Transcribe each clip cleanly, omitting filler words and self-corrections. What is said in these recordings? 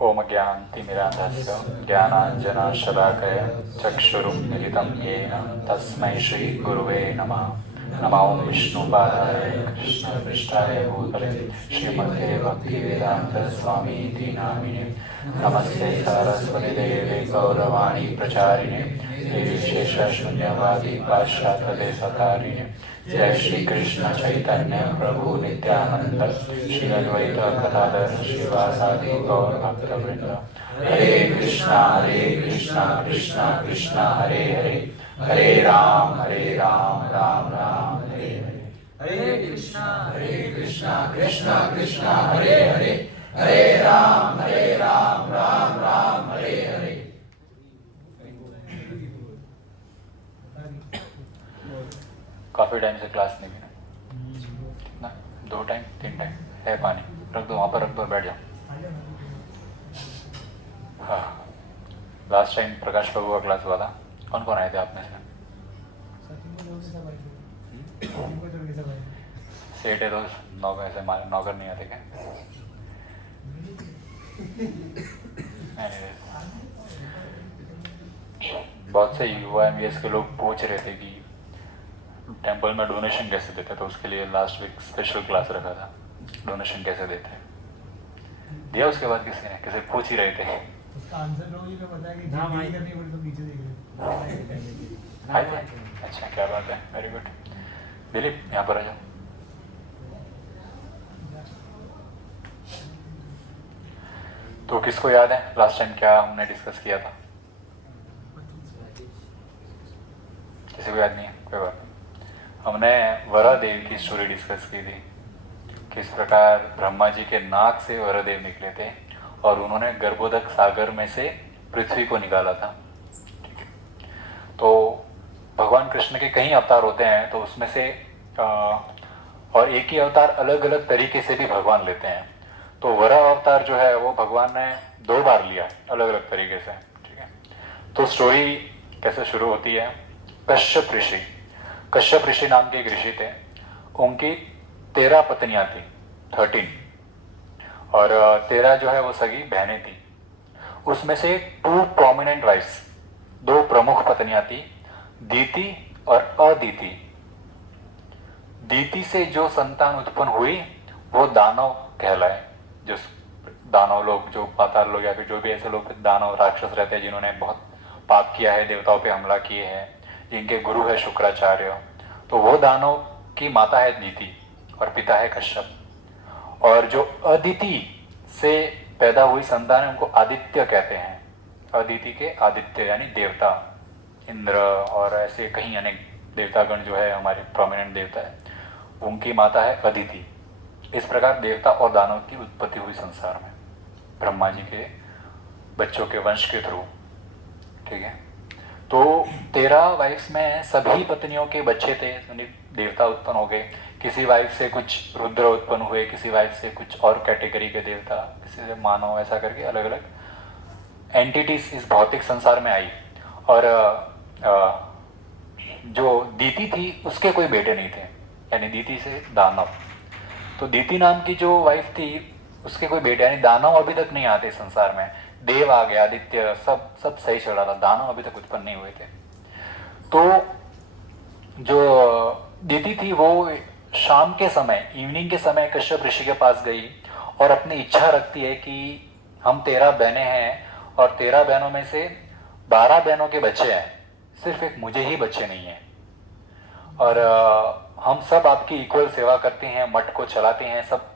ओम ज्ञानतिमिरान्धस्य ज्ञानाञ्जनशलाकया चक्षुरुन्मिलितं येन तस्मै श्रीगुरुवे नमः। नमो विष्णुपादाय कृष्णपृष्ठाय भूतले श्रीमते भक्तिवेदान्तस्वामीति नामिने नमस्ते सरस्वतीदेवे गौरवाणी प्रचारिणे निर्विशेषशून्यवादी पाश्चात्यदेशतारिणे जय श्री कृष्ण चैतन्य प्रभु नित्यानंद श्री अद्वैत गदाधर श्रीवासादि गौर भक्तवृंद। हरे कृष्णा कृष्णा कृष्णा हरे हरे, हरे राम राम राम हरे हरे। हरे कृष्णा कृष्णा कृष्णा हरे हरे, हरे राम राम राम हरे हरे। काफी टाइम से क्लास नहीं की ना, 2 टाइम 3 टाइम है। पानी रख दो, वहाँ पर रख दो, बैठ जाओ। हाँ, लास्ट टाइम प्रकाश प्रभु का क्लास हुआ था। कौन कौन आए थे आप में से? सेठ है तो नौकर, ऐसे नौकर नहीं आते क्या? बहुत से युवा MBS के लोग पूछ रहे थे कि टेंपल में डोनेशन कैसे देते, तो उसके लिए लास्ट वीक स्पेशल क्लास रखा था। डोनेशन कैसे देते दिया, उसके बाद किसी पूछ ही रहे थे। उसका आंसर लोग ये पता है कि जीपीटी करनी पड़ी तो नीचे देख रहे आए थे? अच्छा, क्या बात है, वेरी गुड। दिलीप, यहाँ पर आ जाओ। तो किसको याद है लास्ट टाइम क्या हमने डिस्कस किया था? किसी को याद नहीं है? कोई बात नहीं। हमने वरादेव की स्टोरी डिस्कस की थी। किस प्रकार ब्रह्मा जी के नाक से वरादेव निकले थे और उन्होंने गर्भोदक सागर में से पृथ्वी को निकाला था। ठीक है, तो भगवान कृष्ण के कई अवतार होते हैं, तो उसमें से और एक ही अवतार अलग अलग तरीके से भी भगवान लेते हैं। तो वराह अवतार जो है वो भगवान ने 2 बार लिया अलग अलग तरीके से। ठीक है, तो स्टोरी कैसे शुरू होती है? कश्यप ऋषि नाम के एक ऋषि थे। उनकी 13 पत्नियां थी, 13, और 13 जो है वो सगी बहनें थी। उसमें से 2 प्रोमिनेंट वाइफ्स, 2 प्रमुख पत्नियां थी, दीति और अदिति। दीति से जो संतान उत्पन्न हुई वो दानव कहलाए। जो दानव लोग, जो पाताल लोग या फिर जो भी ऐसे लोग दानव राक्षस रहते हैं जिन्होंने बहुत पाप किया है, देवताओं पे हमला किए हैं, जिनके गुरु है शुक्राचार्य, तो वो दानव की माता है दीति और पिता है कश्यप। और जो अदिति से पैदा हुई संतान है उनको आदित्य कहते हैं। अदिति के आदित्य यानी देवता, इंद्र और ऐसे कहीं अनेक देवतागण जो है हमारे प्रोमिनेंट देवता है, उनकी माता है अदिति। इस प्रकार देवता और दानव की उत्पत्ति हुई संसार में ब्रह्मा जी के बच्चों के वंश के थ्रू। ठीक है, तो 13 वाइफ्स में सभी पत्नियों के बच्चे थे, देवता उत्पन्न हो गए। किसी वाइफ से कुछ रुद्र उत्पन्न हुए, किसी वाइफ से कुछ और कैटेगरी के देवता, किसी से मानव, ऐसा करके अलग अलग एंटिटीज इस भौतिक संसार में आई। और जो दीति थी उसके कोई बेटे नहीं थे, यानी दीति से दानव। तो दीति नाम की जो वाइफ थी उसके कोई बेटे, यानी दानव अभी तक नहीं आते संसार में। देव आ गया, आदित्य, सब सही चल रहा था, दानव अभी तक उत्पन्न नहीं हुए थे। तो जो दीति थी वो शाम के समय, इवनिंग के समय कश्यप ऋषि के पास गई और अपनी इच्छा रखती है कि हम 13 बहनें हैं और 13 बहनों में से 12 बहनों के बच्चे हैं, सिर्फ एक मुझे ही बच्चे नहीं हैं, और हम सब आपकी इक्वल सेवा करते हैं, मठ को चलाते हैं, सब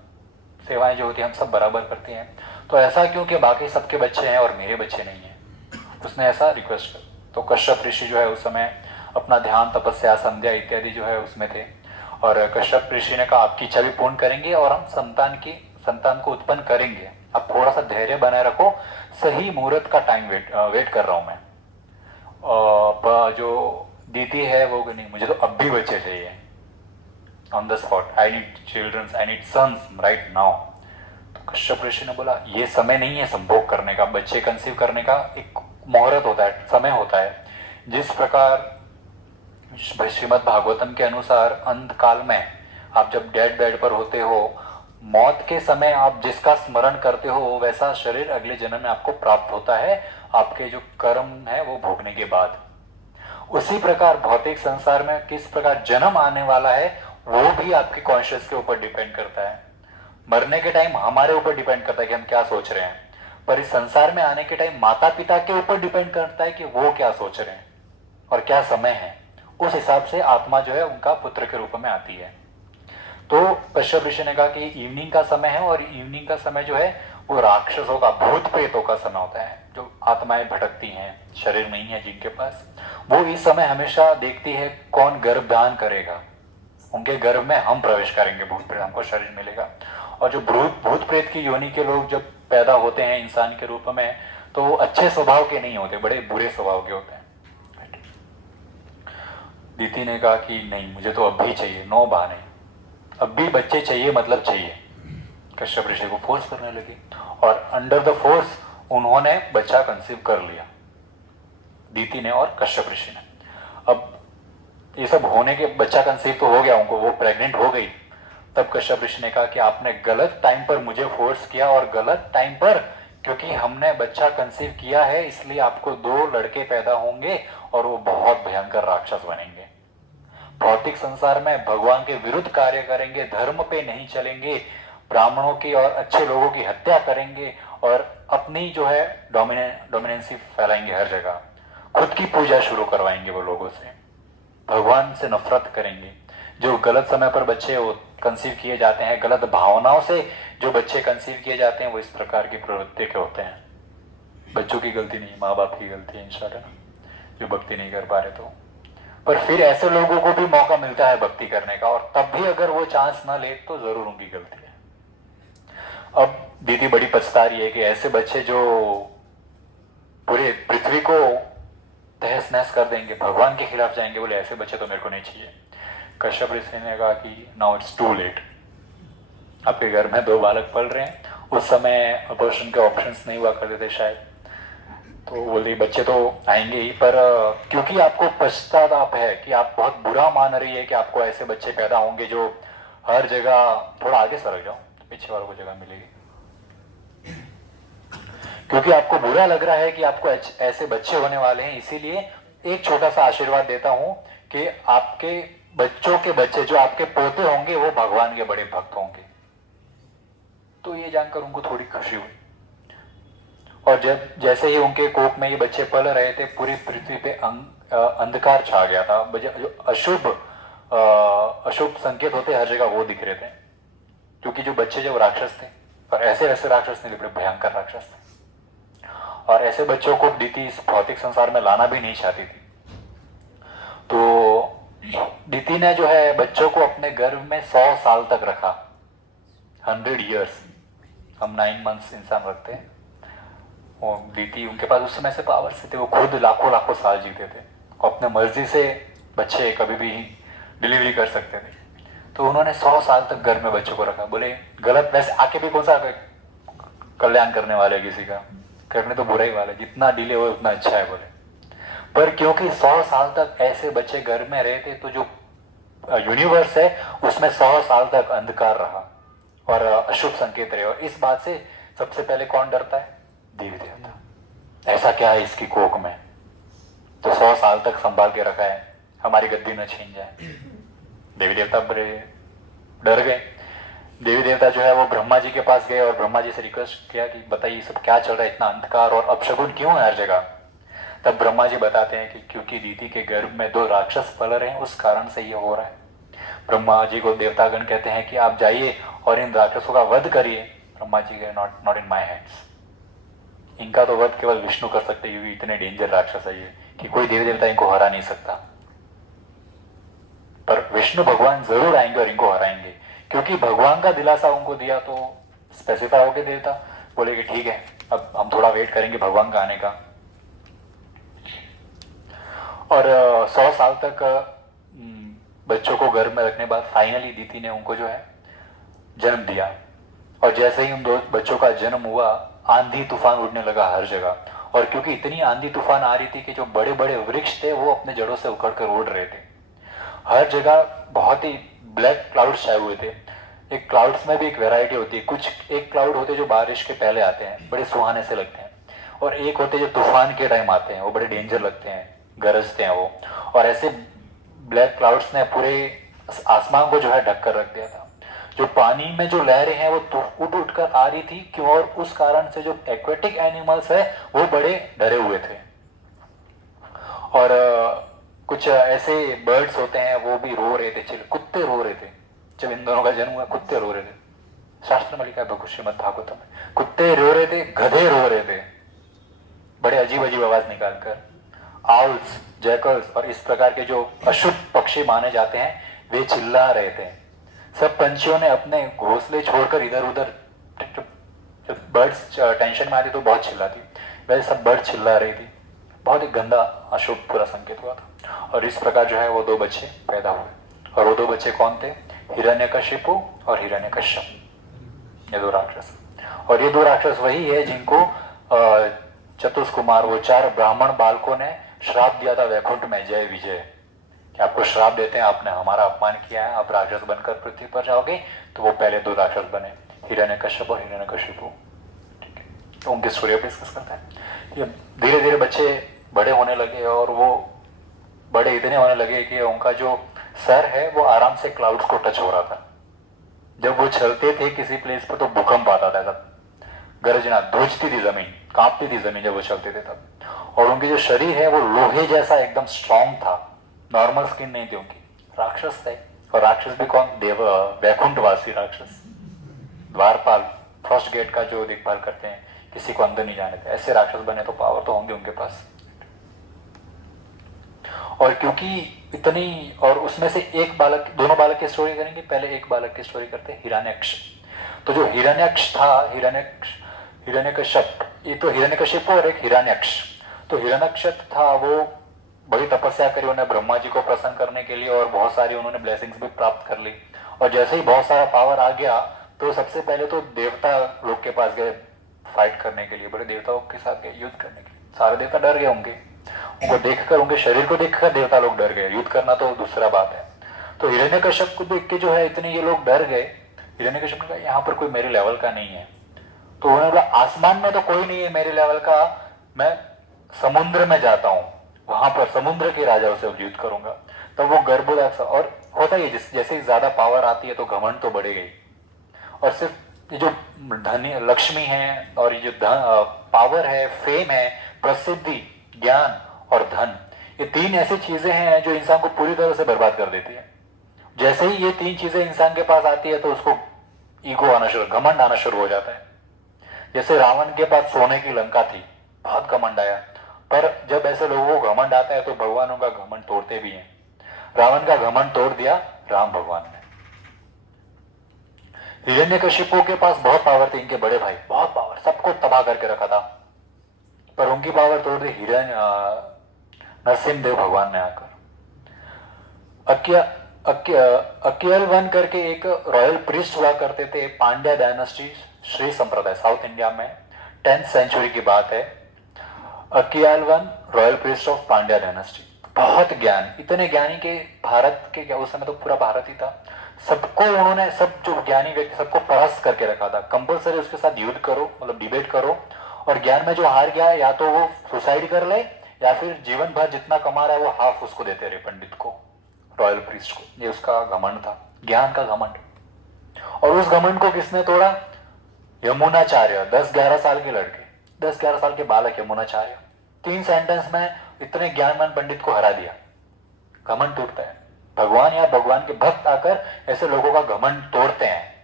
सेवाएं जो होती हैं हम सब बराबर करते हैं, तो ऐसा क्यों कि बाकी सबके बच्चे हैं और मेरे बच्चे नहीं हैं। उसने ऐसा रिक्वेस्ट कर। तो कश्यप ऋषि जो है उस समय अपना ध्यान, तपस्या, संध्या इत्यादि जो है उसमें थे, और कश्यप ऋषि ने कहा आपकी इच्छा भी पूर्ण करेंगे और हम संतान को उत्पन्न करेंगे, आप थोड़ा सा धैर्य बनाए रखो, सही मुहूर्त का टाइम वेट कर रहा हूं मैं। जो दीदी है वो नहीं, मुझे तो अब भी बच्चे चाहिए, on the spot, I need childrens, I need sons right now. तो कश्यप ऋषि ने बोला ये समय नहीं है संभोग करने का, बच्चे कंसीव करने का एक मुहूर्त होता है, समय होता है। जिस प्रकार श्रीमद् भागवतम के अनुसार अंत काल में आप जब डेड बेड पर होते हो, मौत के समय आप जिसका स्मरण करते हो वैसा शरीर अगले जन्म में आपको प्राप्त होता है, आपके जो कर्म है वो भोगने के बाद। उसी प्रकार भौतिक संसार में किस प्रकार जन्म आने वाला है वो भी आपके कॉन्शियस के ऊपर डिपेंड करता है। मरने के टाइम हमारे ऊपर डिपेंड करता है कि हम क्या सोच रहे हैं, पर इस संसार में आने के टाइम माता पिता के ऊपर डिपेंड करता है कि वो क्या सोच रहे हैं और क्या समय है। उस हिसाब से आत्मा जो है उनका पुत्र के रूप में आती है। तो कश्यप ऋषि ने कहा कि इवनिंग का समय है, और इवनिंग का समय जो है वो राक्षसों का, भूत प्रेतों का समय होता है, जो आत्माएं भटकती हैं, शरीर नहीं है जिनके पास, वो इस समय हमेशा देखती है कौन गर्भदान करेगा, उनके गर्भ में हम प्रवेश करेंगे, भूत प्रेत हमको शरीर मिलेगा। और जो भूत प्रेत की योनि के लोग जब पैदा होते हैं इंसान के रूप में, तो वो अच्छे स्वभाव के नहीं होते, बड़े बुरे स्वभाव के होते हैं। दीति ने कहा कि नहीं, मुझे तो अब भी चाहिए, नो बहाने, अब भी बच्चे चाहिए, मतलब चाहिए। कश्यप ऋषि को फोर्स करने लगे और अंडर द फोर्स उन्होंने बच्चा कंसीव कर लिया, दीति ने और कश्यप ऋषि ने। अब ये सब होने के, बच्चा कंसीव तो हो गया उनको, वो प्रेग्नेंट हो गई। तब कश्यप ऋषि ने कहा कि आपने गलत टाइम पर मुझे फोर्स किया, और गलत टाइम पर, क्योंकि हमने बच्चा कंसीव किया है इसलिए आपको 2 लड़के पैदा होंगे और वो बहुत भयंकर राक्षस बनेंगे, भौतिक संसार में भगवान के विरुद्ध कार्य करेंगे, धर्म पे नहीं चलेंगे, ब्राह्मणों की और अच्छे लोगों की हत्या करेंगे, और अपनी जो है डोमिनेंसी फैलाएंगे हर जगह, खुद की पूजा शुरू करवाएंगे वो लोगों से, भगवान से नफरत करेंगे। जो गलत समय पर बच्चे कंसीव किए जाते हैं, गलत भावनाओं से जो बच्चे कंसीव किए जाते हैं, वो इस प्रकार की प्रवृत्ति के होते हैं। बच्चों की गलती नहीं, माँ बाप की गलती है इंशाल्लाह, जो भक्ति नहीं कर पा रहे। तो पर फिर ऐसे लोगों को भी मौका मिलता है भक्ति करने का, और तब भी अगर वो चांस ना ले तो जरूर उनकी गलती है। अब दीदी बड़ी पछता रही है कि ऐसे बच्चे जो पूरे पृथ्वी को तहस नहस कर देंगे, भगवान के खिलाफ जाएंगे, बोले ऐसे बच्चे तो मेरे को नहीं चाहिए। कश्यप ऋषि ने कहा कि नाउ इट्स टू लेट, आपके घर में 2 बालक पल रहे हैं, उस समय अबॉर्शन के ऑप्शंस नहीं हुआ करते थे शायद, तो बोले बच्चे तो आएंगे ही, पर क्योंकि आपको पश्चाताप है कि आप बहुत बुरा मान रही है कि आपको ऐसे बच्चे पैदा होंगे जो हर जगह, थोड़ा आगे सरक जाओ तो पीछे वालों को जगह मिलेगी, क्योंकि आपको बुरा लग रहा है कि आपको ऐसे बच्चे होने वाले हैं, इसीलिए एक छोटा सा आशीर्वाद देता हूं कि आपके बच्चों के बच्चे, जो आपके पोते होंगे, वो भगवान के बड़े भक्त होंगे। तो ये जानकर उनको थोड़ी खुशी हुई, और जब जैसे ही उनके कोख में ये बच्चे पल रहे थे, पूरी पृथ्वी पे अंधकार छा गया था, जो अशुभ संकेत होते हर जगह वो दिख रहे थे, क्योंकि जो बच्चे जो राक्षस थे, और ऐसे वैसे राक्षस नहीं, बड़े भयंकर राक्षस थे, और ऐसे बच्चों को दीति इस भौतिक संसार में लाना भी नहीं चाहती थी। तो दीति ने जो है बच्चों को अपने गर्भ में 100 साल तक रखा, 100 years। हम 9 months इंसान रखते हैं, और दीति, उनके पास उस समय से पावर्स थे, वो खुद लाखों साल जीते थे, और अपने मर्जी से बच्चे कभी भी डिलीवरी कर सकते थे। तो उन्होंने 100 साल तक घर में बच्चों को रखा। बोले गलत, वैसे आके भी कौन सा कल्याण करने वाले किसी का, करने तो बुरा ही वाला, जितना डिले हो उतना अच्छा है बोले। पर क्योंकि 100 साल तक ऐसे बच्चे घर में रहे थे, तो जो यूनिवर्स है उसमें 100 साल तक अंधकार रहा और अशुभ संकेत रहे, और इस बात से सबसे पहले कौन डरता है? देवी देवता। ऐसा क्या है इसकी कोख में, तो 100 साल तक संभाल के रखा है, हमारी गद्दी न छीन जाए। देवी देवता बड़े डर गए। देवी देवता जो है वो ब्रह्मा जी के पास गए और ब्रह्मा जी से रिक्वेस्ट किया कि बताइए सब क्या चल रहा है, इतना अंधकार और अपशगुन क्यों है हर जगह। तब ब्रह्मा जी बताते हैं कि क्योंकि दीति के गर्भ में 2 राक्षस पल रहे हैं, उस कारण से ये हो रहा है। ब्रह्मा जी को देवतागण कहते हैं कि आप जाइए और इन राक्षसों का वध करिए। ब्रह्मा जी कहे नॉट इन माई हैंड्स, इनका तो वध केवल विष्णु कर सकते हैं, इतने डेंजर राक्षस है ये कि कोई देवी देवता इनको हरा नहीं सकता। पर विष्णु भगवान जरूर आएंगे और इनको हराएंगे, क्योंकि भगवान का दिलासा उनको दिया। तो स्पेसिफाई हो गए देवता, बोले कि ठीक है अब हम थोड़ा वेट करेंगे भगवान का आने का। और 100 साल तक बच्चों को गर्भ में रखने बाद फाइनली दीति ने उनको जो है जन्म दिया। और जैसे ही उन 2 बच्चों का जन्म हुआ, आंधी तूफान उड़ने लगा हर जगह, और क्योंकि इतनी आंधी तूफान आ रही थी कि जो बड़े बड़े वृक्ष थे वो अपने जड़ों से उखड़ कर उड़ रहे थे। हर जगह बहुत ही ब्लैक क्लाउड छाए हुए थे। एक क्लाउड्स में भी एक वैरायटी होती है। कुछ एक क्लाउड होते हैं जो बारिश के पहले आते हैं, बड़े सुहाने से लगते हैं, और एक होते हैं जो तूफान के टाइम आते हैं, वो बड़े डेंजर लगते हैं, गरजते हैं वो। और ऐसे ब्लैक क्लाउड्स ने पूरे आसमान को जो है ढक कर रख दिया था। जो पानी में जो लहरें हैं वो उठ उठ कर आ रही थी क्यों, और उस कारण से जो एक्वेटिक एनिमल्स है वो बड़े डरे हुए थे। और कुछ ऐसे बर्ड्स होते हैं वो भी रो रहे थे, कुत्ते रो रहे थे। जब इन दोनों का जन्म हुआ कुत्ते रो रहे थे, शास्त्र में लिखा है श्रीमद् भागवतम में, कुत्ते रो रहे थे, गधे रो रहे थे, बड़े अजीब अजीब आवाज निकालकर। आउल्स, जैकल्स और इस प्रकार के जो अशुभ पक्षी माने जाते हैं वे चिल्ला रहे थे। सब पंछियों ने अपने घोंसले छोड़कर इधर उधर, जब बर्ड्स टेंशन में आती तो बहुत चिल्लाती, वैसे सब बर्ड चिल्ला रही थी। बहुत ही गंदा अशुभ पूरा संकेत हुआ था। और इस प्रकार जो है वो दो बच्चे पैदा हुए। और वो दो बच्चे कौन थे? हिरण्यकशिपु और हिरण्यकश्यप, ये दो राक्षस। और ये दो राक्षस वही है जिनको चतुष्कुमार, वो 4 ब्राह्मण बालकों ने श्राप दिया था वैकुंठ में, जय विजय, कि आपको श्राप देते हैं, आपने हमारा अपमान किया है, आप राक्षस बनकर पृथ्वी पर जाओगे। तो वो पहले दो राक्षस बने, हिरण्यकश्यप और हिरण्यकशिपु। ठीक है, तो उनकी स्टोरी डिस्कस करते हैं। ये धीरे धीरे बच्चे बड़े होने लगे और वो बड़े इतने होने लगे कि उनका जो सर है वो आराम से क्लाउड्स को टच हो रहा था। जब वो चलते थे किसी प्लेस पर तो भूकंप आता था, तब गर्जना, ध्वजती थी जमीन, कांपती थी जमीन जब वो चलते थे तब। और उनकी जो शरीर है वो लोहे जैसा एकदम स्ट्रांग था, नॉर्मल स्किन नहीं थी उनकी। राक्षस थे, और राक्षस भी कौन? देव, वैकुंठवासी राक्षस, द्वारपाल, फर्स्ट गेट का जो देखभाल करते हैं, किसी को अंदर नहीं जाने थे। ऐसे राक्षस बने तो पावर तो होंगे उनके पास। और क्योंकि इतनी, और उसमें से एक बालक, दोनों बालक की स्टोरी करेंगे, पहले एक बालक की स्टोरी करते हैं, हिरण्यक्ष। तो जो हिरण्यक्ष था, हिरण्यकश्यप, ये तो हिरण्यकशिपु और एक हिरण्यक्ष। तो हिरण्यक्ष था, वो बड़ी तपस्या करी उन्हें ब्रह्मा जी को प्रसन्न करने के लिए, और बहुत सारी उन्होंने ब्लेसिंग्स भी प्राप्त कर ली। और जैसे ही बहुत सारा पावर आ गया तो सबसे पहले तो देवता लोग के पास गए फाइट करने के लिए, बड़े देवताओं के साथ गए युद्ध करने के लिए। सारे देवता डर गए उनको देखकर, उनके शरीर को देखकर देवता लोग डर गए, युद्ध करना तो दूसरा बात है। तो हिरण्यकश्यप को देख के जो है इतने ये लोग डर गए। हिरण्यकश्यप ने कहा यहाँ पर कोई मेरे लेवल का नहीं है। तो उन्होंने बोला आसमान में तो कोई नहीं है मेरे लेवल का, मैं समुद्र में जाता हूँ, वहां पर समुद्र के राजाओं से युद्ध करूंगा। तब वो गर्भोदक, और होता ही जैसे ज्यादा पावर आती है तो घमंड तो बढ़ेगा ही। और सिर्फ ये जो धनी लक्ष्मी है, और ये जो पावर है, फेम है, प्रसिद्धि, ज्ञान और धन, ये 3 ऐसी चीजें हैं जो इंसान को पूरी तरह से बर्बाद कर देती है। जैसे ही ये 3 चीजें इंसान के पास आती है तो उसको ईगो आना शुरू, घमंड आना शुरू हो जाता है। जैसे रावण के पास सोने की लंका थी, बहुत घमंड आया, पर जब ऐसे लोगों को घमंड आता है तो भगवान उनका घमंड तोड़ते भी हैं। रावण का घमंड तोड़ दिया राम भगवान ने। हिरण्यकशिपु के पास बहुत पावर थी, इनके बड़े भाई, बहुत पावर, सबको तबाह करके रखा था, पर उनकी पावर तोड़ दी नरसिंहदेव भगवान ने आकर। अकियल वन करके एक रॉयल प्रिस्ट हुआ करते थे, पांड्या डायनेस्टी, श्री संप्रदाय, साउथ इंडिया में 10th सेंचुरी की बात है। अकियल one royal priest of Pandya dynasty, बहुत ज्ञान, इतने ज्ञानी के भारत के, क्या उस समय तो पूरा भारत ही था, सबको उन्होंने, सब जो ज्ञानी व्यक्ति सबको परास्त करके रखा था। कंपलसरी उसके साथ युद्ध करो, मतलब डिबेट करो, और ज्ञान में जो हार गया या तो वो सुसाइड कर ले या फिर जीवन भर जितना कमा रहा है वो हाफ उसको देते रहे, पंडित को, रॉयल प्रीस्ट को। ये उसका घमंड था, ज्ञान का घमंड। और उस घमंड को किसने तोड़ा? यमुनाचार्य, 10-11 साल के लड़के, 10-11 साल के बालक यमुनाचार्य, 3 सेंटेंस में इतने ज्ञानवान पंडित को हरा दिया। घमंड टूटता है, भगवान या भगवान के भक्त आकर ऐसे लोगों का घमंड तोड़ते हैं।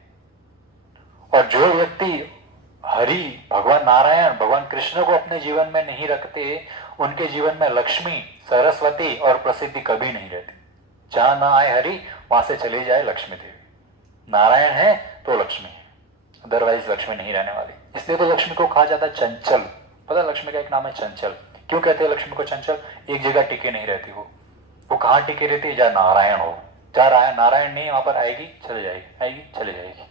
और जो व्यक्ति हरि, भगवान नारायण, भगवान कृष्ण को अपने जीवन में नहीं रखते, उनके जीवन में लक्ष्मी, सरस्वती और प्रसिद्धि कभी नहीं रहती। जहां ना आए हरि वहां से चली जाए लक्ष्मी देवी। नारायण है तो लक्ष्मी है, अदरवाइज लक्ष्मी नहीं रहने वाली। इसलिए तो लक्ष्मी को कहा जाता है चंचल। पता, लक्ष्मी का एक नाम है चंचल। क्यों कहते हैं लक्ष्मी को चंचल? एक जगह टिके नहीं रहती वो कहाँ टिके रहती है? जहाँ नारायण हो। जहाँ नारायण नहीं वहां पर आएगी चले जाएगी, आएगी चले जाएगी।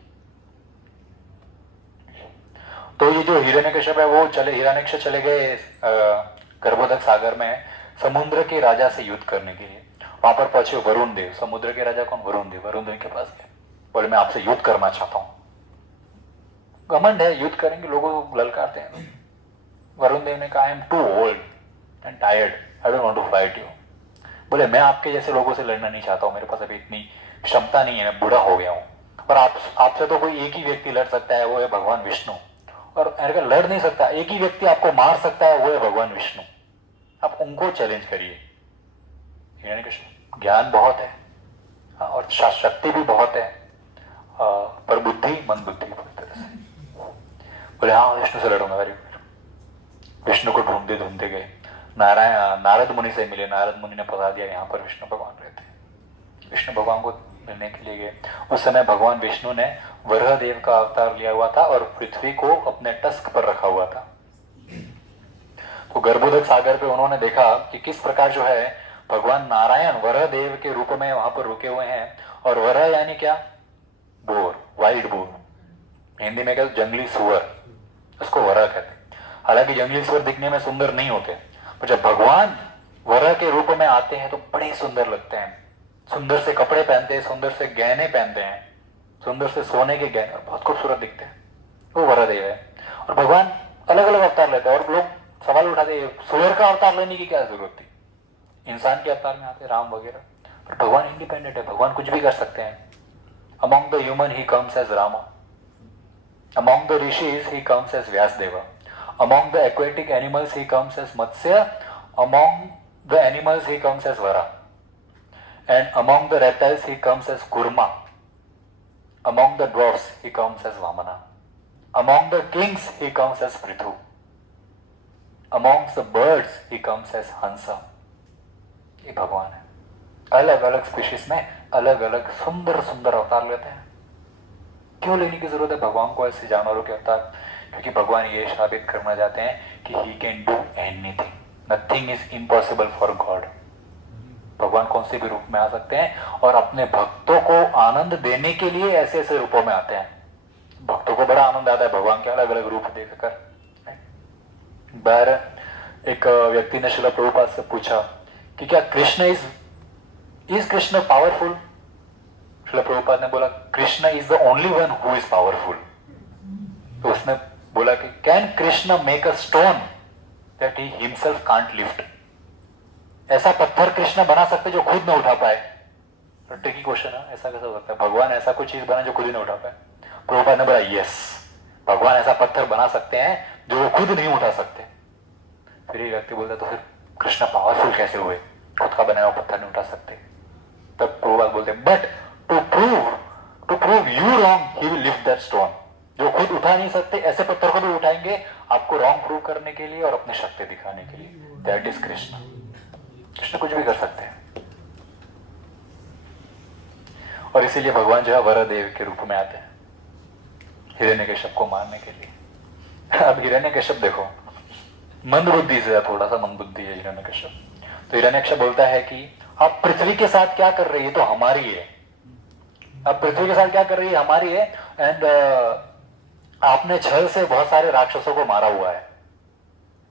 तो ये जो हिरण्यकश्यप है वो हिरण्यक्ष चले गए गर्भोदक सागर में समुद्र के राजा से युद्ध करने के लिए। वहां पर पहुंचे वरुण देव, समुद्र के राजा कौन? वरुण देव। वरुण देव के पास गए, बोले मैं आपसे युद्ध करना चाहता हूँ। घमंड है, युद्ध करेंगे, लोगों को ललकारते हैं। वरुण देव ने कहा I am too old and tired, I don't want to fight you. बोले मैं आपके जैसे लोगों से लड़ना नहीं चाहता हूँ, मेरे पास अभी इतनी क्षमता नहीं है, मैं बूढ़ा हो गया हूँ। पर आपसे तो कोई एक ही व्यक्ति लड़ सकता है, वो है भगवान विष्णु। और अगर लड़ नहीं सकता, एक ही व्यक्ति आपको मार सकता है, वो है भगवान विष्णु। आप उनको चैलेंज करिए। हिरण्यकशिपु ज्ञान बहुत है और शक्ति भी बहुत है, पर बुद्धि मंद बुद्धि पूरी तरह से। बोले हाँ विष्णु से लड़ूंगा। Very good. विष्णु को ढूंढते ढूंढते गए, नारद मुनि से मिले। नारद मुनि ने बता दिया यहाँ पर विष्णु भगवान रहते हैं। विष्णु भगवान को मिलने के लिए गए। उस समय भगवान विष्णु ने वराह देव का अवतार लिया हुआ था और पृथ्वी को अपने टस्क पर रखा हुआ था। तो गर्भोदक सागर पे उन्होंने देखा कि किस प्रकार जो है भगवान नारायण वराह देव के रूप में वहां पर रुके हुए हैं। और वराह यानी क्या? Bore, wild boar. हिंदी में क्या? जंगली सुअर, उसको वराह कहते हैं। हालांकि जंगली सुअर दिखने में सुंदर नहीं होते, पर जब भगवान वराह के रूप में आते हैं तो बड़े सुंदर लगते हैं। सुंदर से कपड़े पहनते हैं, सुंदर से गहने पहनते हैं, सुंदर से सोने के गहने, बहुत खूबसूरत दिखते हैं। वो वराह देव है। और भगवान अलग अलग अवतार लेते हैं। और लोग सवाल उठाते हैं सुअर का अवतार लेने की क्या जरूरत थी, इंसान के अवतार में आते राम वगैरह। पर भगवान इंडिपेंडेंट है, भगवान कुछ भी कर सकते हैं। Among the human he comes as Rama, among the rishis he comes as Vyasadeva, among the aquatic animals he comes as Matsya, among the animals he comes as Vara, and among the reptiles he comes as Kurma, among the dwarfs he comes as Vamana, among the kings he comes as Prithu, amongst the birds he comes as Hansa। ये भगवान है। अलग अलग species में अलग अलग सुंदर सुंदर अवतार लेते हैं। क्यों लेने की जरूरत है भगवान को ऐसे जानवरों के अवतार? क्योंकि भगवान ये साबित करना चाहते हैं कि he can do anything, nothing is impossible for God. भगवान कौन से भी रूप में आ सकते हैं और अपने भक्तों को आनंद देने के लिए ऐसे ऐसे रूपों में आते हैं। भक्तों को बड़ा आनंद आता है भगवान के अलग अलग रूप देखकर। बार एक व्यक्ति ने श्रील प्रभुपाद से पूछा कि क्या कृष्ण इज कृष्ण पावरफुल? श्रील प्रभुपाद ने बोला Krishna is the only one who is powerful. तो उसने बोला कि can Krishna make a stone that he himself can't lift? ऐसा पत्थर कृष्ण बना सकते जो खुद न उठा पाए? ट्रिकी क्वेश्चन है, ऐसा कैसा हो सकता है? भगवान ऐसा कोई चीज बना जो खुद ही नहीं उठा पाए? प्रभुपाद ने बोला यस, भगवान ऐसा पत्थर बना सकते हैं जो वो खुद नहीं उठा सकते। फिर ये व्यक्ति बोलता तो फिर कृष्ण पावरफुल कैसे हुए, खुद का बनाया हुआ पत्थर नहीं उठा सकते? तब प्रभुपाद बोलते but to prove you wrong he will lift that stone. जो खुद उठा नहीं सकते ऐसे पत्थर को भी उठाएंगे आपको रॉन्ग प्रूव करने के लिए और अपनी शक्ति दिखाने के लिए। That is Krishna. कृष्ण कुछ भी कर सकते हैं। और इसीलिए भगवान जो है वराह देव के रूप में आते हैं हिरण्यकश्यप को मारने के लिए। अब हिरण्यकश्यप देखो, मंद बुद्धि से, थोड़ा सा मंद बुद्धि है हिरण्यकश्यप। तो हिरण्यकश्यप बोलता है कि आप पृथ्वी के साथ क्या कर रही है, तो हमारी है। अब पृथ्वी के साथ क्या कर रही है, हमारी है। एंड आपने छल से बहुत सारे राक्षसों को मारा हुआ है।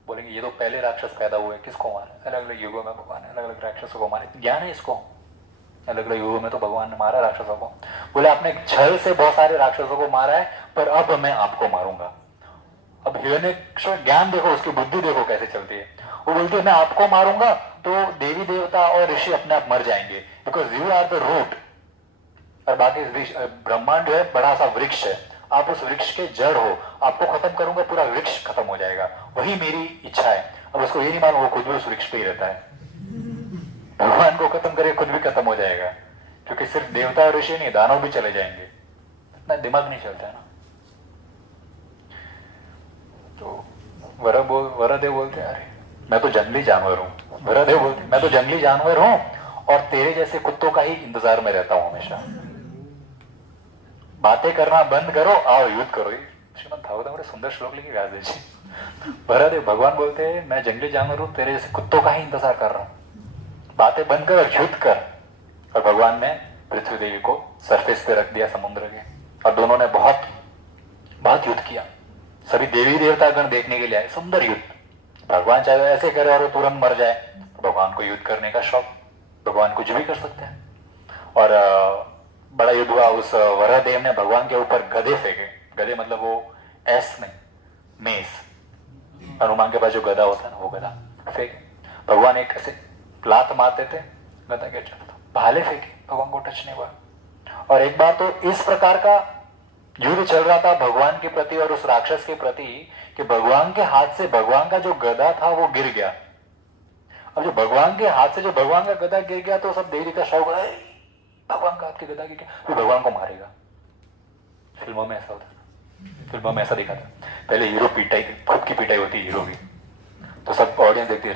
बोलेंगे ये तो पहले राक्षस पैदा हुए, किसको मारा? अलग अलग युगों में भगवान ने अलग अलग राक्षसों को मारे, ज्ञान है इसको। अलग अलग युगों में तो भगवान ने मारा राक्षसों को। बोले आपने छल से बहुत सारे राक्षसों को मारा है, पर अब मैं आपको मारूंगा। अब हिरण्यकश्यप ज्ञान देखो, उसकी बुद्धि देखो कैसे चलती है। वो बोलती है मैं आपको मारूंगा तो देवी देवता और ऋषि अपने आप मर जाएंगे, because you are the root. और बाकी ब्रह्मांड जो है बड़ा सा वृक्ष है, आप उस वृक्ष के जड़ हो। आपको खत्म करूंगा, पूरा वृक्ष खत्म हो जाएगा, वही मेरी इच्छा है। अब उसको ये नहीं मालूम वो खुद भी उस वृक्ष पे ही रहता है। भगवान को खत्म करे खुद भी खत्म हो जाएगा, क्योंकि सिर्फ देवता और ऋषि नहीं, दानव भी चले जाएंगे। इतना दिमाग नहीं चलता है ना। तो वरादेव बोलते अरे मैं तो जंगली जानवर हूं। वरादेव बोलते मैं तो जंगली जानवर हूं और तेरे जैसे कुत्तों का ही इंतजार में रहता हूं हमेशा। बातें करना बंद करो, आओ युद्ध करो। श्रीमद् भागवतम बड़े सुंदर श्लोक लिखे व्यासदेव जी। वरादेव भगवान बोलते हैं मैं जंगली जानवर हूं, तेरे जैसे कुत्तों का ही इंतजार कर रहा हूं, बातें बंद कर और युद्ध कर। और भगवान ने पृथ्वी देवी को सरफेस पे रख दिया समुद्र के, और दोनों ने बहुत बहुत युद्ध किया। सभी देवी देवता गण देखने के लिए आए, सुंदर युद्ध। भगवान चाहे ऐसे करे और वो तुरंत मर जाए, भगवान को युद्ध करने का शौक, भगवान कुछ भी कर सकते हैं। और बड़ा युद्ध हुआ, उस वराहदेव ने भगवान के ऊपर गधे फेंके। गधे मतलब वो एस नहीं, मेस, हनुमान के पास जो गधा होता है ना वो गधा फेंके। भगवान एक ऐसे लात मारते थे, गधा गिर जाता था। भाले फेंके, भगवान को टच नहीं हुआ। और एक बार तो इस प्रकार का युद्ध चल रहा था भगवान के प्रति और उस राक्षस के प्रति कि भगवान के हाथ से भगवान का जो गधा था वो गिर गया। अब जो भगवान के हाथ से जो भगवान का गधा गिर गया तो सब देवी का शौक है, भगवान का हाथ के गधा गिर गया, फिर भगवान को मारेगा। फिल्मों में ऐसा होता था, फिल्मों में ऐसा दिखा था। पहले हीरो पिटाई, खुद की पिटाई होती है हीरो की, तो सब ऑडियंस देखती है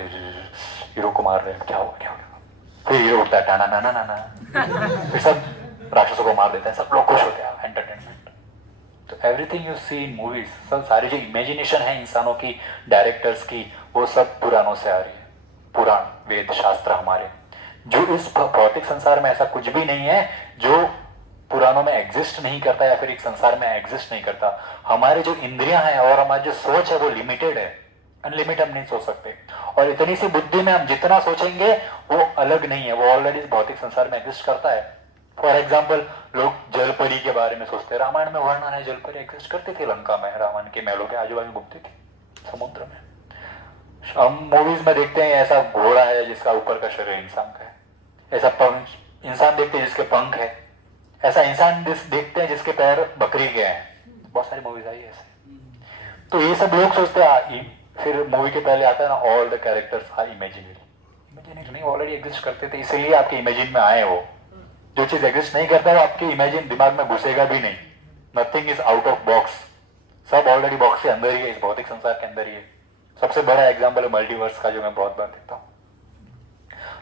हीरो को मार रहे हैं, क्या हुआ क्या हुआ। फिर हीरो उठता है, टाना ना ना ना ना, फिर सब राक्षसों को मार देते हैं, सब लोग खुश होते हैं, एंटरटेनमेंट। तो everything you see in movies, सब सारी जो इमेजिनेशन है इंसानों की, डायरेक्टर्स की, वो सब पुराणों से आ रही है। पुराण, वेद, शास्त्र हमारे, जो इस भौतिक संसार में ऐसा कुछ भी नहीं है जो पुराणों में एग्जिस्ट नहीं करता या फिर एक संसार में एग्जिस्ट नहीं करता। हमारे जो इंद्रियां हैं और हमारी जो सोच है वो लिमिटेड है, अनलिमिटेड हम नहीं सोच सकते। और इतनी सी बुद्धि में हम जितना सोचेंगे वो अलग नहीं है, वो ऑलरेडी इस भौतिक संसार में एग्जिस्ट करता है। फॉर एग्जाम्पल, लोग जलपरी के बारे में सोचते हैं, रामायण में वर्णन है, जलपरी एग्जिस्ट करती थी लंका में, रावण के महलों के आजू बाजू घूमती थी समुद्र में। हम मूवीज में देखते हैं ऐसा घोड़ा है जिसका ऊपर का शरीर इंसान का है, ऐसा पंख इंसान देखते हैं जिसके पंख है, ऐसा इंसान देखते हैं जिसके पैर बकरी के हैं। बहुत सारी मूवीज आई है ऐसे। तो ये सब लोग सोचते हैं, फिर मूवी के पहले आता है ना, all the characters are imaginary. Imaginary नहीं, ऑलरेडी एग्जिस्ट करते थे, इसीलिए आपके इमेजिन में आए वो। जो चीज एग्जिस्ट नहीं करता है आपके इमेजिन दिमाग में घुसेगा भी नहीं। Nothing is out of box, सब ऑलरेडी बॉक्स के अंदर ही है, इस भौतिक संसार के अंदर ही है। सबसे बड़ा एग्जाम्पल है मल्टीवर्स का, जो मैं बहुत बार देखता हूँ।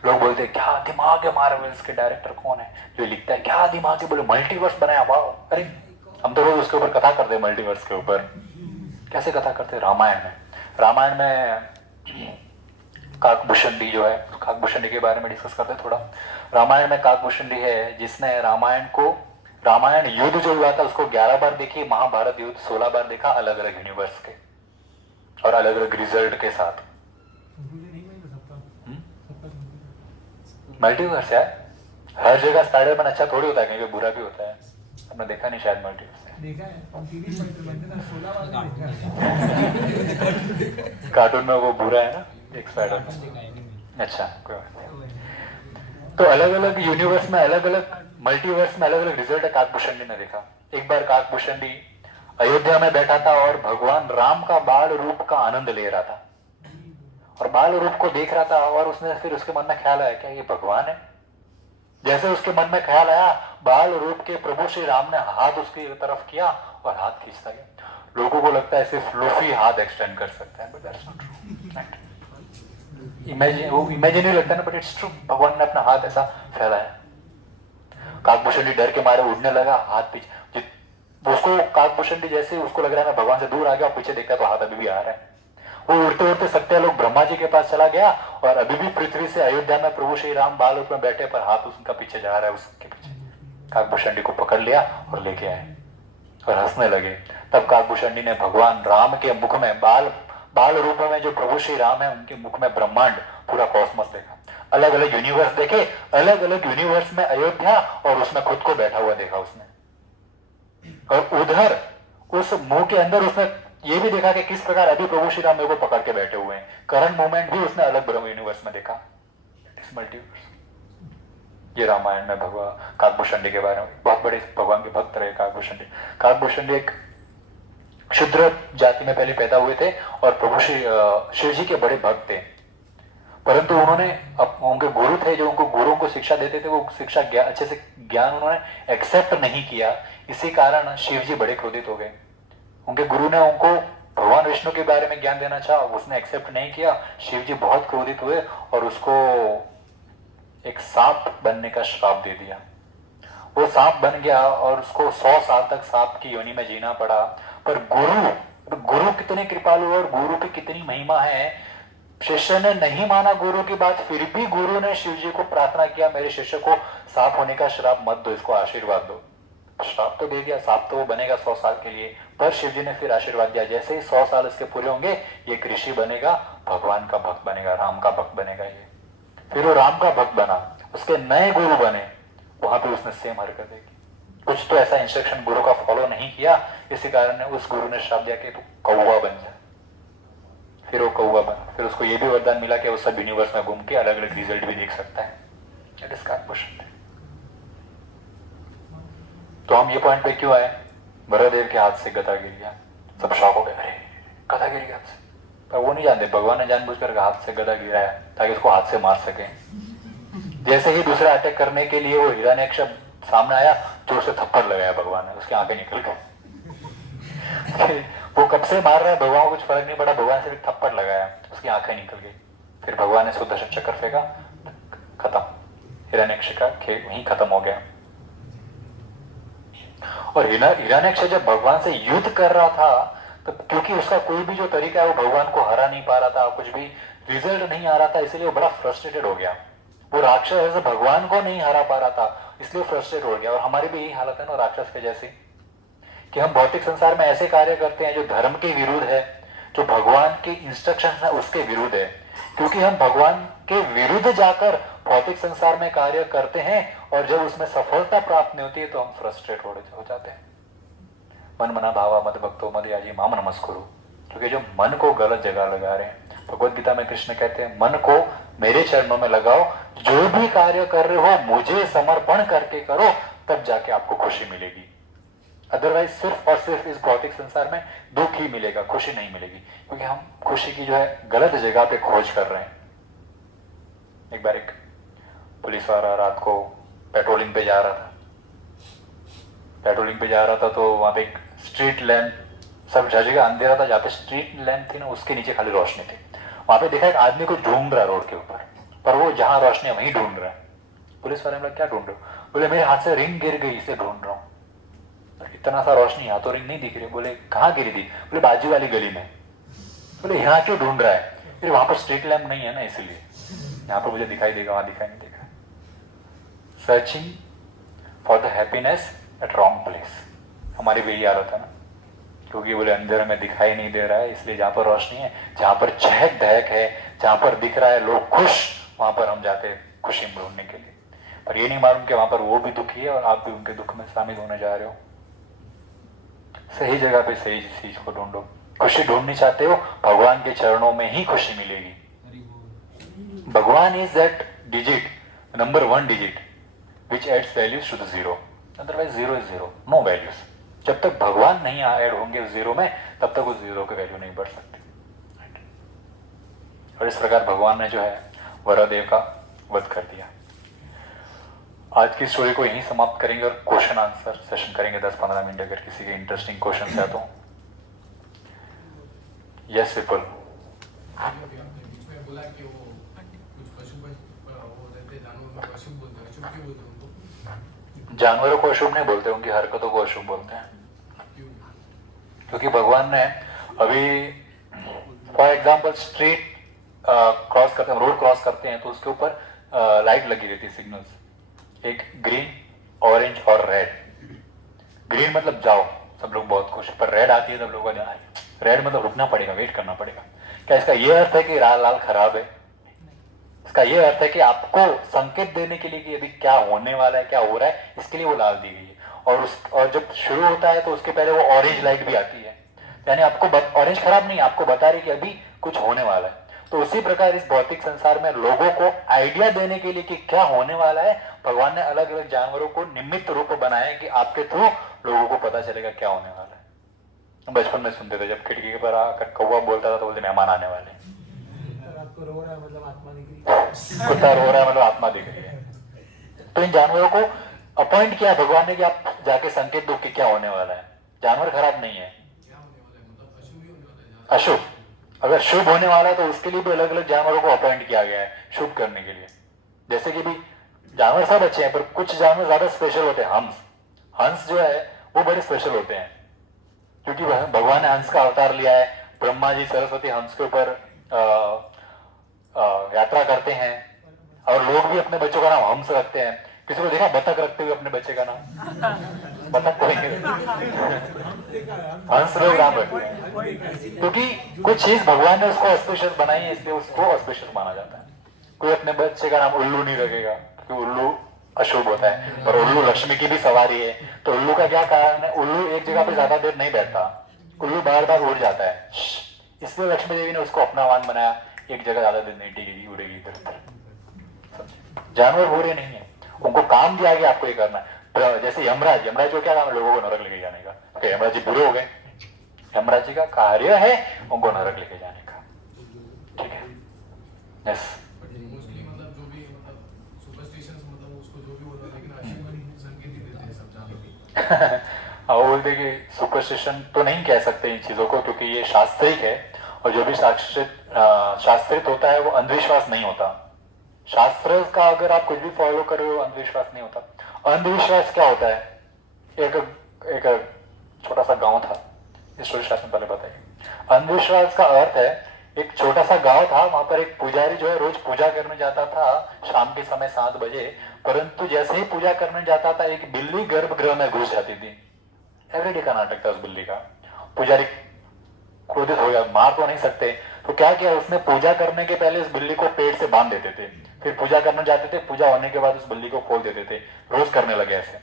लोग बोलते हैं क्या दिमाग है मार्वल्स के, डायरेक्टर कौन है जो लिखता है, क्या दिमाग है, बोले मल्टीवर्स बनाया, वाह। अरे हम तो रोज उसके ऊपर कथा करते हैं, मल्टीवर्स के ऊपर कैसे कथा करते हैं। रामायण में काकभूषणी जो है, काकभूषणी के बारे में डिस्कस करते हैं थोड़ा। रामायण में काकभूषणी है जिसने रामायण युद्ध जो हुआ था उसको 11 बार देखी, महाभारत युद्ध 16 बार देखा, अलग अलग यूनिवर्स के और अलग अलग रिजल्ट के साथ। मल्टीवर्स यार, हर जगह स्पाइडरमैन अच्छा थोड़ी होता है, क्योंकि बुरा भी होता है। आपने देखा नहीं शायद मल्टीवर्स, देखा है हम टीवी पर बनते ना 16 बार देखा। कार्टून में वो बुरा है ना, एक स्पाइडरमैन। अच्छा, कोई बात नहीं। तो अलग अलग यूनिवर्स में अलग अलग, मल्टीवर्स में अलग अलग रिजल्ट है। काकभूषणी ने देखा, एक बार काकभूषणी अयोध्या में बैठा था और भगवान राम का बाल रूप का आनंद ले रहा था और बाल रूप को देख रहा था, और उसने फिर उसके मन में ख्याल आया क्या ये भगवान है। जैसे उसके मन में ख्याल आया, बाल रूप के प्रभु श्री राम ने हाथ उसकी तरफ किया और हाथ खींचता गया। लोगों को लगता है सिर्फ लूफी हाथ एक्सटेंड कर सकता है, बट दैट्स नॉट ट्रू। वो इमेजिनरी लगता है ना, बट इट्स ट्रू। भगवान ने अपना हाथ ऐसा फैलाया, काकभूषणी डर के मारे उड़ने लगा, हाथ पीछे, उसको काकभूषणी जैसे उसको लग रहा है मैं भगवान से दूर आ गया, और पीछे देखता तो हाथ अभी भी आ रहा है। वो उड़ते उड़ते सत्यालोक ब्रह्मा जी के पास चला गया, और अभी भी पृथ्वी से अयोध्या में प्रभु श्री राम बाल रूप में बैठे, पर हाथ उसका पीछे जा रहा है, उसके पीछे। काकभूषणी को पकड़ लिया और लेके आए और हंसने लगे। तब काकभूषणी ने भगवान राम के मुख में, बाल रूप में जो प्रभु श्री राम है उनके मुख में ब्रह्मांड, पूरा कॉस्मोस देखा, अलग अलग यूनिवर्स देखे, अलग अलग यूनिवर्स में अयोध्या, और उसमें खुद को बैठा हुआ देखा उसने। और उधर उस मुंह के अंदर उसने ये भी देखा कि किस प्रकार अभी प्रभु श्री राम मेरे को पकड़ के बैठे हुए हैं। करंट मोमेंट भी उसने अलग ब्रह्म यूनिवर्स में देखा। मल्टीवर्स, ये रामायण में भगवान काकभूषणी के बारे में। बहुत बड़े भगवान के भक्त रहे काकभूषणी। काकभूषणी एक क्षुद्र जाति में पहले पैदा हुए थे और प्रभु शिव जी के बड़े भक्त थे, परंतु उन्होंने उनके गुरु थे जो उनको गुरुओं को शिक्षा देते थे, वो शिक्षा अच्छे से ज्ञान उन्होंने एक्सेप्ट नहीं किया। इसी कारण शिव जी बड़े क्रोधित हो गए। उनके गुरु ने उनको भगवान विष्णु के बारे में ज्ञान देना चाहा, उसने एक्सेप्ट नहीं किया। शिव जी बहुत क्रोधित हुए और उसको एक सांप बनने का श्राप दे दिया। वो सांप बन गया और उसको 100 साल तक सांप की योनि में जीना पड़ा। पर गुरु कितने कृपालु और गुरु की कितनी महिमा है। शिष्य ने नहीं माना गुरु की बात, फिर भी गुरु ने शिव जी को प्रार्थना किया, मेरे शिष्य को सांप होने का श्राप मत दो, इसको आशीर्वाद दो। श्राप तो दे दिया, सांप तो वो बनेगा 100 साल के लिए, पर शिव जी ने फिर आशीर्वाद दिया, जैसे ही 100 साल इसके पूरे होंगे ये ऋषि बनेगा, भगवान का भक्त बनेगा, राम का भक्त बनेगा ये। फिर वो राम का भक्त बना, उसके नए गुरु बने, वहां पे उसने सेम हरकत देखी। कुछ तो ऐसा इंस्ट्रक्शन गुरु का फॉलो नहीं किया, इसी कारण ने उस गुरु ने श्राप दिया कि तू कौवा बन जा। फिर वो कौवा बना। फिर उसको ये भी वरदान मिला कि वो सब यूनिवर्स में घूम के अलग अलग रिजल्ट भी देख सकता है। That is corporation. तो हम ये पॉइंट पे क्यों आए? भरदेव के हाथ से गदा गिर गया, सब शॉक हो गए, अरे गदा गिर गया हाथ से। पर वो नहीं जानते भगवान ने जानबूझकर हाथ से गदा गिराया ताकि उसको हाथ से मार सके। जैसे ही दूसरा अटैक करने के लिए वो हिरण्यक्ष सामने आया, जोर से थप्पड़ लगाया भगवान ने, उसकी आंखें निकल गई। वो कब से मार रहा है, भगवान को कुछ फर्क नहीं पड़ा, भगवान से भी थप्पड़ लगाया, उसकी आंखें निकल गई। फिर भगवान ने सुदर्शन चक्र फेंका, खत्म, हिरण्यक्ष का खेल वहीं खत्म हो गया। और हिरण्यक्ष जब भगवान से युद्ध कर रहा था, तो क्योंकि उसका कोई भी जो तरीका है वो भगवान को हरा नहीं पा रहा था, कुछ भी रिजल्ट नहीं आ रहा था, इसलिए वो बड़ा फ्रस्ट्रेटेड हो गया। वो राक्षस भगवान को नहीं हरा पा रहा था, इसलिए फ्रस्ट्रेट हो गया। और हमारी भी यही हालत है ना राक्षस के जैसी, कि हम भौतिक संसार में ऐसे कार्य करते हैं जो धर्म के विरुद्ध है, जो भगवान के इंस्ट्रक्शन है उसके विरुद्ध है। क्योंकि हम भगवान के विरुद्ध जाकर भौतिक संसार में कार्य करते हैं, और जब उसमें सफलता प्राप्त नहीं होती है तो हम फ्रस्ट्रेट हो जाते हैं। मन मना भावा मद भक्तो मद याजी माम नमस्कुरु। क्योंकि जो मन को गलत जगह लगा रहे हैं, भगवत गीता में कृष्ण कहते हैं मन को मेरे चरणों में लगाओ, जो भी कार्य कर रहे हो मुझे समर्पण करके करो, तब जाके आपको खुशी मिलेगी। अदरवाइज सिर्फ और सिर्फ इस भौतिक संसार में दुख ही मिलेगा, खुशी नहीं मिलेगी। क्योंकि हम खुशी की जो है गलत जगह पे खोज कर रहे हैं। एक बार एक पुलिस वाला रात को पेट्रोलिंग पे जा रहा था, तो वहां पे एक स्ट्रीट लैंप, सब जगह अंधेरा था, जहाँ पे स्ट्रीट लैंप थी ना उसके नीचे खाली रोशनी थी। वहां पे देखा एक आदमी को ढूंढ रहा रोड के ऊपर, पर वो जहां रोशनी है वहीं ढूंढ रहा है। पुलिस वाले ने बोला क्या ढूंढ रहे हो? बोले मेरे हाथ से रिंग गिर गई, इसे ढूंढ रहा हूँ। इतना सा रोशनी, यहाँ तो रिंग नहीं दिख रही। बोले कहाँ गिरी थी? बोले बाजू वाली गली में। बोले यहाँ क्यों ढूंढ रहा है? फिर वहां पर स्ट्रीट लैंप नहीं है ना, इसलिए यहाँ पर मुझे दिखाई देगा, वहां दिखाई नहीं देगा। Searching for the happiness at wrong place. हमारी भी यही हालत है ना, क्योंकि बोले अंधेरे में दिखाई नहीं दे रहा है, इसलिए जहां पर रोशनी है, जहां पर चहक दहक है, जहां पर दिख रहा है लोग खुश, वहां पर हम जाते खुशी ढूंढने के लिए। पर ये नहीं मालूम कि वहां पर वो भी दुखी है और आप भी उनके दुख में शामिल होने जा रहे हो। सही जगह पे सही चीज को ढूंढो। खुशी ढूंढनी चाहते हो, भगवान के चरणों में ही खुशी मिलेगी। भगवान is that digit, number 1 digit which adds values to the zero. Otherwise zero is zero, no values. जब तक भगवान नहीं ऐड होंगे उस जीरो में, तब तक उस जीरो की वैल्यू नहीं बढ़ सकती। और इस प्रकार भगवान ने जो है वरुदेव का वध कर दिया। आज की स्टोरी को यहीं समाप्त करेंगे और क्वेश्चन आंसर सेशन करेंगे 10-15 मिनट, अगर किसी के इंटरेस्टिंग क्वेश्चन है तो। यस विपुल। बोला कि वो कुछ पशु वो रहते जानवर में अशुभ बोलते हैं, अशुभ क्यों बोलते हैं उनको? जानवरों को अशुभ नहीं बोलते, उनकी हरकतों को अशुभ बोलते हैं। क्योंकि भगवान ने अभी फॉर एग्जाम्पल स्ट्रीट क्रॉस करते हैं, रोड क्रॉस करते हैं, तो उसके ऊपर लाइट लगी रहती है, सिग्नल्स, एक ग्रीन, ऑरेंज और रेड। ग्रीन मतलब जाओ, सब लोग बहुत खुश, पर रेड आती है तब लोगों का रेड मतलब रुकना पड़ेगा, वेट करना पड़ेगा। क्या इसका ये अर्थ है कि लाल खराब है? इसका ये अर्थ है कि आपको संकेत देने के लिए कि अभी क्या होने वाला है, क्या हो रहा है, इसके लिए वो लाल दी गई है। और जब शुरू होता है तो उसके पहले वो ऑरेंज लाइट भी आती है, यानी आपको ऑरेंज खराब नहीं, आपको बता रही कि अभी कुछ होने वाला है। तो उसी प्रकार इस भौतिक संसार में लोगों को आइडिया देने के लिए कि क्या होने वाला है, भगवान ने अलग अलग जानवरों को निमित्त रूप बनाया कि आपके थ्रू लोगों को पता चलेगा क्या होने वाला है। बचपन में सुनते थे, जब खिड़की के पर आकर कौवा बोलता था तो बोलते मेहमान आने वाले। रो रहा है मतलब आत्मा दिख रही है, कुत्ता रो रहा है मतलब आत्मा दिख रही है। तो इन जानवरों को अपॉइंट किया भगवान ने कि आप जाके संकेत दो कि क्या होने वाला है। जानवर खराब नहीं है, अशुभ। अगर शुभ होने वाला है तो उसके लिए भी अलग अलग जानवरों को अपॉइंट किया गया है शुभ करने के लिए। जैसे कि भी जानवर सब अच्छे हैं, पर कुछ जानवर ज्यादा स्पेशल होते हैं। हंस जो है वो बड़े स्पेशल होते हैं, क्योंकि भगवान ने हंस का अवतार लिया है। ब्रह्मा जी सरस्वती हंस के ऊपर यात्रा करते हैं, और लोग भी अपने बच्चों का नाम हंस रखते हैं। किसी को देखा बतख रखते हुए अपने बच्चे का नाम? बतख कोई हंस लोग नाम रखते हैं, क्योंकि कुछ चीज भगवान ने उसको ऑस्पिशियस बनाई है, इसलिए उसको ऑस्पिशियस माना जाता है। कोई अपने बच्चे का नाम उल्लू नहीं रखेगा, क्योंकि उल्लू अशुभ होता है। और उल्लू लक्ष्मी की भी सवारी है, तो उल्लू का क्या कारण है, उल्लू एक जगह पे ज्यादा देर नहीं बैठता, उल्लू बार बार उड़ जाता है, इसलिए लक्ष्मी देवी ने उसको अपना वाहन बनाया, एक जगह ज्यादा देर नहीं टिकेगी, उड़ेगी इधर उधर। जानवर बुरे नहीं है, उनको काम दिया गया आपको ये करना है। तो जैसे यमराज, यमराज को क्या काम है, लोगों को नरक लेके जाने का, तो यमराज जी बुरे हो गए, यमराज जी का कार्य है उनको नरक लेके जाने का, ठीक है। यस बट मोस्टली मतलब जो भी मतलब सुपरस्टिशंस मतलब उसको जो भी बोलते हैं, लेकिन अशुभ संकेत ही देते हैं सब जानवर। हाँ, वो बोलते कि सुपरस्टिशन तो नहीं कह सकते इन चीजों को, क्योंकि ये शास्त्रिक है, और जो भी शास्त्रित होता है वो अंधविश्वास नहीं होता। शास्त्र का अगर आप कुछ भी फॉलो कर रहे हो, अंधविश्वास नहीं होता। अंधविश्वास क्या होता है, एक एक छोटा सा गांव था, इस स्टोरी शास्त्र में पहले बताइए। अंधविश्वास का अर्थ है, एक छोटा सा गांव था, वहां पर एक पुजारी जो है रोज पूजा करने जाता था शाम के समय 7 बजे, परंतु जैसे ही पूजा करने जाता था एक बिल्ली गर्भगृह में घुस जाती थी। एवरीडे का नाटक था उस बिल्ली का। पुजारी क्रोधित हो गया, मार तो नहीं सकते, तो क्या किया उसने, पूजा करने के पहले उस बिल्ली को पेड़ से बांध देते थे, फिर पूजा करने जाते थे, पूजा होने के बाद उस बिल्ली को खोल देते थे, रोज करने लगे ऐसे।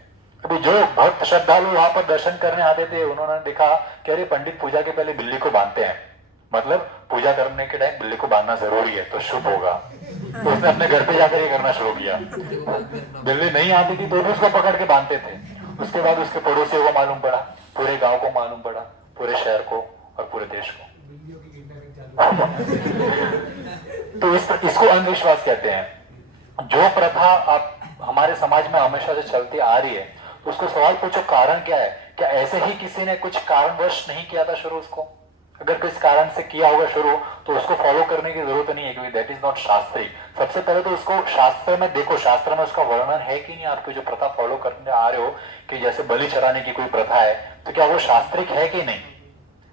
अभी जो भक्त श्रद्धालु वहां पर दर्शन करने आते थे, उन्होंने देखा कि अरे पंडित पूजा के पहले बिल्ली को बांधते हैं, मतलब पूजा करने के टाइम बिल्ली को बांधना जरूरी है तो शुभ होगा, तो उसने अपने घर पे जाकर ये करना शुरू किया। बिल्ली नहीं आती थी तो भी उसको पकड़ के बांधते थे। उसके बाद उसके पड़ोसियों को मालूम पड़ा, पूरे गांव को मालूम पड़ा, पूरे शहर को और पूरे देश को। बिल्लियों की किडनैपिंग चालू। तो इसको अंधविश्वास कहते हैं। जो प्रथा आप हमारे समाज में हमेशा से चलती आ रही है, तो उसको सवाल पूछो कारण क्या है, क्या ऐसे ही किसी ने कुछ कारणवश नहीं किया था शुरू, उसको अगर किस कारण से किया होगा शुरू, तो उसको फॉलो करने की जरूरत नहीं है, क्योंकि दैट इज नॉट शास्त्रिक। सबसे पहले तो उसको शास्त्र में देखो, शास्त्र में उसका वर्णन है कि नहीं, आपको जो प्रथा फॉलो करने आ रहे हो, कि जैसे बलि चढ़ाने की कोई प्रथा है, तो क्या वो शास्त्रिक है कि नहीं।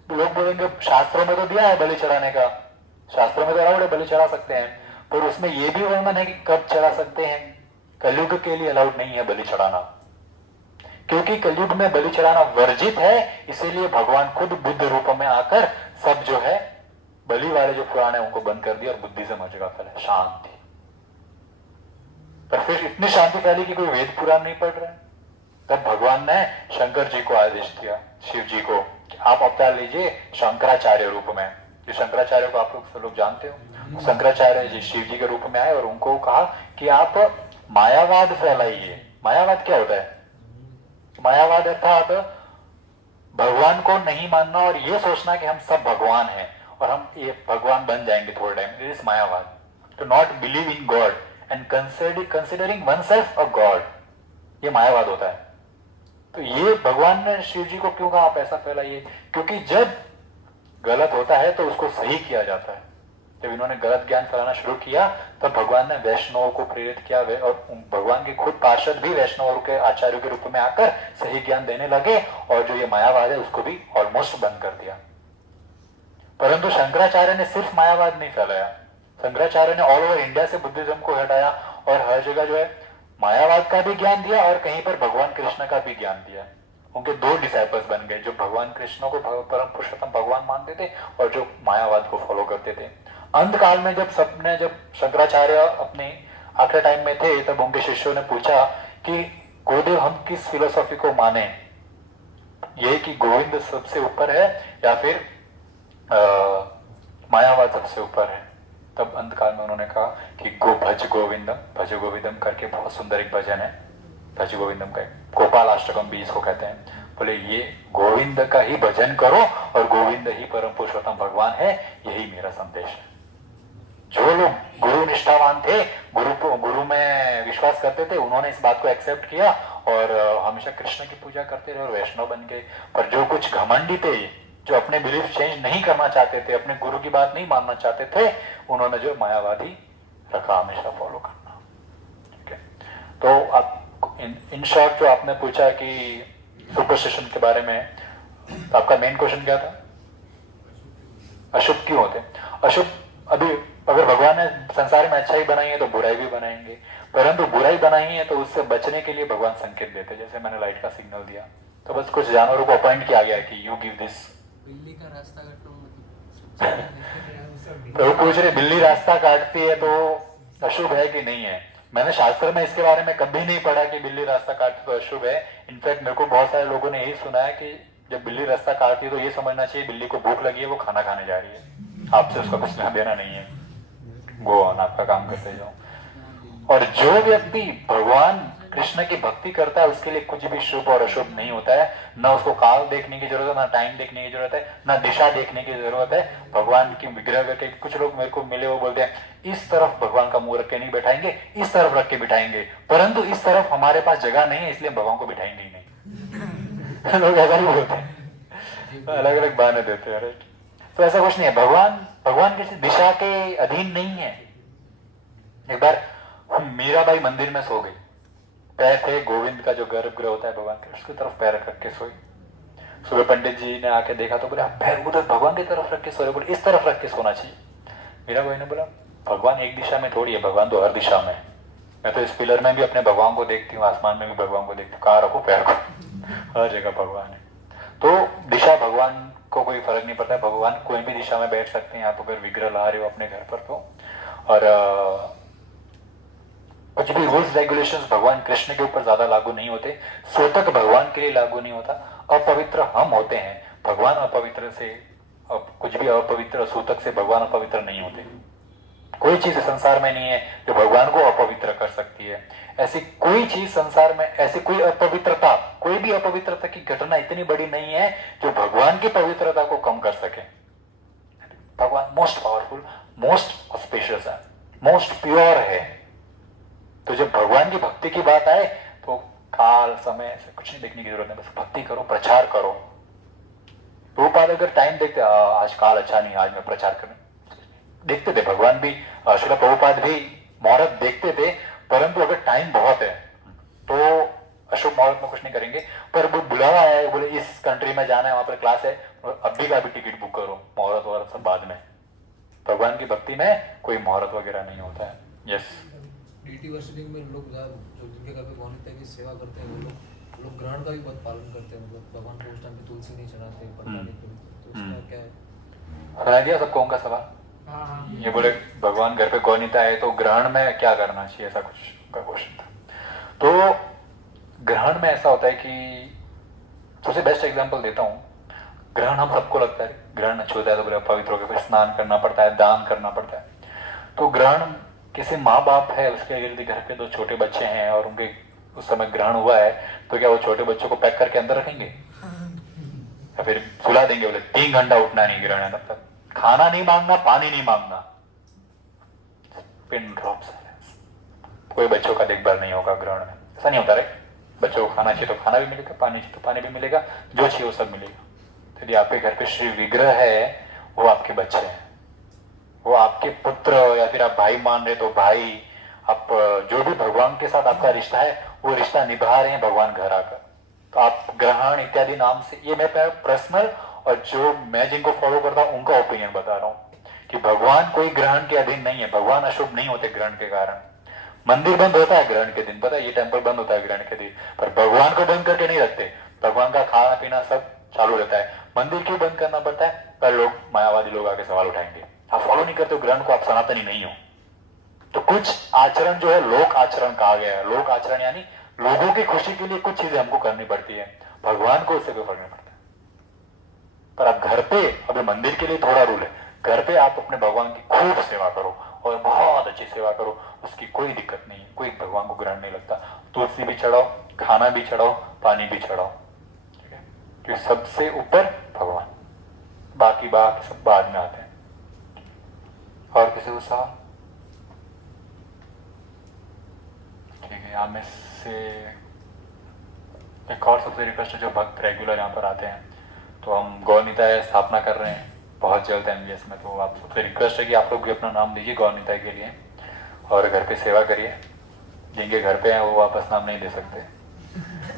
तो लोग बोलेंगे शास्त्रों में तो दिया है बलि चढ़ाने का, शास्त्रों में तो अलाउड है, बलि चढ़ा सकते हैं, पर उसमें यह भी वर्णन है कि कब चढ़ा सकते हैं। कलयुग के लिए अलाउड नहीं है बलि चढ़ाना, क्योंकि कलयुग में बलि चढ़ाना वर्जित है, इसीलिए भगवान खुद बुद्ध रूप में आकर सब जो है बलि वाले जो पुराण है उनको बंद कर दिया और बुद्धिज्म हर जगह फैला, शांति। पर फिर इतनी शांति फैली कि कोई वेद पुराण नहीं पढ़ रहे। तब भगवान ने शंकर जी को आदेश दिया, शिव जी को, कि आप अवतार लीजिए शंकराचार्य रूप में। जो शंकराचार्य को आप लोग सब लोग जानते हो, शंकराचार्य जी शिव जी के रूप में आए और उनको कहा कि आप मायावाद फैलाइए। मायावाद क्या होता है, मायावाद अर्थात भगवान को नहीं मानना और ये सोचना कि हम सब भगवान हैं और हम ये भगवान बन जाएंगे थोड़े time, this is Mayavad. To not believe in god and considering one self a god, ये मायावाद होता है। तो ये भगवान ने शिव जी को क्यों कहा आप ऐसा फैलाइए, क्योंकि जब गलत होता है तो उसको सही किया जाता है। जब इन्होंने गलत ज्ञान फैलाना शुरू किया, तब भगवान ने वैष्णवों को प्रेरित किया, और भगवान के खुद पार्षद भी वैष्णवों के आचार्यों के रूप में आकर सही ज्ञान देने लगे, और जो ये मायावाद है उसको भी ऑलमोस्ट बंद कर दिया। परंतु शंकराचार्य ने सिर्फ मायावाद नहीं फैलाया, शंकराचार्य ने ऑल ओवर इंडिया से बुद्धिज्म को हटाया और हर जगह जो है मायावाद का भी ज्ञान दिया और कहीं पर भगवान कृष्ण का भी ज्ञान दिया। उनके 2 डिसाइपल्स बन गए, जो भगवान कृष्ण को परम पुरुषोत्तम भगवान मानते थे और जो मायावाद को फॉलो करते थे। अंत काल में जब शंकराचार्य अपने आखिरी टाइम में थे, तब उनके शिष्यों ने पूछा कि गुरुदेव हम किस फिलोसॉफी को माने, ये कि गोविंद सबसे ऊपर है या फिर मायावाद सबसे ऊपर है। तब अंत काल में उन्होंने कहा कि भज गोविंदम करके बहुत सुंदर एक भजन है, भज गोविंदम का गोपाल अष्टकम भी इसको कहते हैं। बोले ये गोविंद का ही भजन करो और गोविंद ही परम पुरुषोत्तम भगवान है, यही मेरा संदेश है। जो लोग गुरु निष्ठावान थे, गुरु में विश्वास करते थे, उन्होंने इस बात को एक्सेप्ट किया और हमेशा कृष्ण की पूजा करते रहे और वैष्णव बन गए। पर जो कुछ घमंडी थे, जो अपने बिलीफ चेंज नहीं करना चाहते थे, अपने गुरु की बात नहीं मानना चाहते थे, उन्होंने जो मायावादी रखा हमेशा फॉलो करना। ठीक है, तो आप इन शॉर्ट जो आपने पूछा कि सुपरस्टिशन के बारे में, तो आपका मेन क्वेश्चन क्या था, अशुभ क्यों होते। अशुभ, अभी अगर भगवान ने संसार में अच्छाई बनाई है तो बुराई भी बनाएंगे, परंतु बुराई बनाई है तो उससे बचने के लिए भगवान संकेत देते, जैसे मैंने लाइट का सिग्नल दिया, तो बस कुछ जानवरों को अपॉइंट किया गया कि यू गिव दिस। बिल्ली का रास्ता काटना तो वो पूछ रहे बिल्ली रास्ता काटती है तो अशुभ है कि नहीं है। मैंने शास्त्र में इसके बारे में कभी नहीं पढ़ा कि बिल्ली रास्ता काटती तो अशुभ है। इनफैक्ट मेरे को बहुत सारे लोगों ने यही सुना है कि जब बिल्ली रास्ता काटती है तो ये समझना चाहिए बिल्ली को भूख लगी है, वो खाना खाने जा रही है, आपसे उसका कुछ लेना देना नहीं है, गो ऑन, आपका काम करते जाओ। और जो व्यक्ति भगवान कृष्ण की भक्ति करता है उसके लिए कुछ भी शुभ और अशुभ नहीं होता है। ना उसको काल देखने की जरूरत है, ना टाइम देखने की जरूरत है, ना दिशा देखने की जरूरत है। भगवान की विग्रह करके, कुछ लोग मेरे को मिले वो बोलते हैं इस तरफ भगवान का मुंह रख के नहीं बैठाएंगे, इस तरफ रख के बिठाएंगे, परंतु इस तरफ हमारे पास जगह नहीं है इसलिए भगवान को बिठाएंगे ही नहीं। लोग ऐसा नहीं बोलते हैं, अलग अलग बहाने देते हैं, राइट। तो ऐसा कुछ नहीं है, भगवान किसी दिशा के अधीन नहीं है। एक बार मीराबाई मंदिर में सो गई, पैर थे गोविंद का जो गर्भगृह होता है भगवान के, उसकी तरफ पैर रख के सोई। सुबह पंडित जी ने आके देखा तो बोले आप पैर उधर भगवान की तरफ रख के सो रहे, बोले इस तरफ रख के सोना चाहिए। मीराबाई ने बोला भगवान एक दिशा में थोड़ी है, भगवान तो हर दिशा में है। मैं तो इस पिलर में भी अपने भगवान को देखती हूँ, आसमान में भी भगवान को देखती हूँ, कहाँ रखो पैर को, हर जगह भगवान है। तो दिशा भगवान को कोई फर्क नहीं पड़ता, भगवान कोई भी दिशा में बैठ सकते हैं। आप अगर विग्रह ला रहे हो अपने घर पर तो, और कुछ भी रूल्स रेगुलेशंस भगवान कृष्ण के ऊपर ज्यादा लागू नहीं होते, सूतक भगवान के लिए लागू नहीं होता। अपवित्र हम होते हैं, भगवान अपवित्र से, कुछ भी अपवित्र सूतक से भगवान अपवित्र नहीं होते। कोई चीज संसार में नहीं है जो भगवान को अपवित्र कर सकती है। ऐसी कोई चीज संसार में, ऐसी कोई अपवित्रता, कोई भी अपवित्रता की घटना इतनी बड़ी नहीं है जो भगवान की पवित्रता को कम कर सके। भगवान मोस्ट पावरफुल, मोस्ट ऑस्पिशियस है, मोस्ट प्योर है। तो जब भगवान की भक्ति की बात आए तो काल समय ऐसे कुछ नहीं देखने की जरूरत नहीं, बस भक्ति करो, प्रचार करो। प्रभुपाद अगर टाइम देखते आज काल अच्छा नहीं, आज मैं प्रचार करूं, देखते थे भगवान भी, श्रील प्रभुपाद भी मुहूर्त देखते थे, परंतु अगर टाइम बहुत है तो अशुभ मुहूर्त में कुछ नहीं करेंगे। पर वो बुलावा है, बोले इस कंट्री में जाना है, वहां पर क्लास है, अभी का भी टिकट बुक करो, मुहूर्त वगैरह सब बाद में। भगवान की भक्ति में कोई मुहूर्त वगैरह नहीं होता है। यस, डीटी वर्शिपिंग में लोग जो जिनके घर पे गौनिता की सेवा करते हैं वो लोग ग्रहण का भी बहुत पालन करते हैं, मतलब भगवान को उस टाइम पे तुलसी नहीं चढ़ाते, प्रसाद नहीं करते, तो उसका क्या है? सुना दिया सबको उनका सवाल। ये बोले भगवान घर पे गौनीता है तो ग्रहण में क्या करना चाहिए, ऐसा कुछ उनका क्वेश्चन था। तो ग्रहण में ऐसा होता है कि सबसे बेस्ट एग्जांपल देता हूँ। ग्रहण हम सबको लगता है ग्रहण छूता है तो बोले पवित्र होकर फिर स्नान करना पड़ता है, दान करना पड़ता है। तो ग्रहण किसी माँ बाप है, उसके यदि घर पे दो छोटे बच्चे हैं और उनके उस समय ग्रहण हुआ है तो क्या वो छोटे बच्चों को पैक करके अंदर रखेंगे या फिर सुला देंगे? बोले 3 घंटा उठना नहीं, ग्रहण है तब तक खाना नहीं मांगना, पानी नहीं मांगना, पिन ड्रॉप साइलेंस। कोई बच्चों का देखभाल नहीं होगा ग्रहण में, ऐसा नहीं होता रे। बच्चों को खाना चाहिए तो खाना भी मिलेगा, पानी चाहिए तो पानी भी मिलेगा, जो चाहिए वो सब मिलेगा। यदि आपके घर पे श्री विग्रह है, वो आपके बच्चे हैं, वो आपके पुत्र, या फिर आप भाई मान रहे तो भाई, आप जो भी भगवान के साथ आपका रिश्ता है वो रिश्ता निभा रहे हैं भगवान घर आकर। तो आप ग्रहण इत्यादि नाम से, ये मैं पर्सनल और जो मैं जिनको फॉलो करता हूं उनका ओपिनियन बता रहा हूं कि भगवान कोई ग्रहण के अधीन नहीं है, भगवान अशुभ नहीं होते ग्रहण के कारण। मंदिर बंद होता है ग्रहण के दिन, पता है, ये टेम्पल बंद होता है ग्रहण के दिन, पर भगवान को बंद करके नहीं रखते, भगवान का खाना पीना सब चालू रहता है। मंदिर क्यों बंद करना पड़ता है? पर लोग मायावादी लोग आके सवाल उठाएंगे, आप फॉलो नहीं करते हो ग्रहण को, आप सनातनी नहीं हो। तो कुछ आचरण जो है लोक आचरण कहा गया है। लोक आचरण यानी लोगों की खुशी के लिए कुछ चीजें हमको करनी पड़ती है, भगवान को उससे कोई फर्क नहीं पड़ता। पर आप घर पे, अभी मंदिर के लिए थोड़ा रूल है, घर पे आप अपने भगवान की खूब सेवा करो और बहुत अच्छी सेवा करो, उसकी कोई दिक्कत नहीं है, कोई भगवान को ग्रहण नहीं लगता। तुलसी भी चढ़ाओ, खाना भी चढ़ाओ, पानी भी चढ़ाओ, ठीक है, क्योंकि सबसे ऊपर भगवान, बाकी सब बाद में आते हैं। और किसी को सवाल? ठीक है, यहाँ में से एक और सबसे रिक्वेस्ट है, जो भक्त रेगुलर यहाँ पर आते हैं, तो हम गौनिताय स्थापना कर रहे हैं बहुत जल्द एमबीएस में, तो आप सबसे रिक्वेस्ट है कि आप लोग भी अपना नाम दीजिए गौनिताय के लिए और घर पे सेवा करिए। जिनके घर पे हैं वो वापस नाम नहीं दे सकते,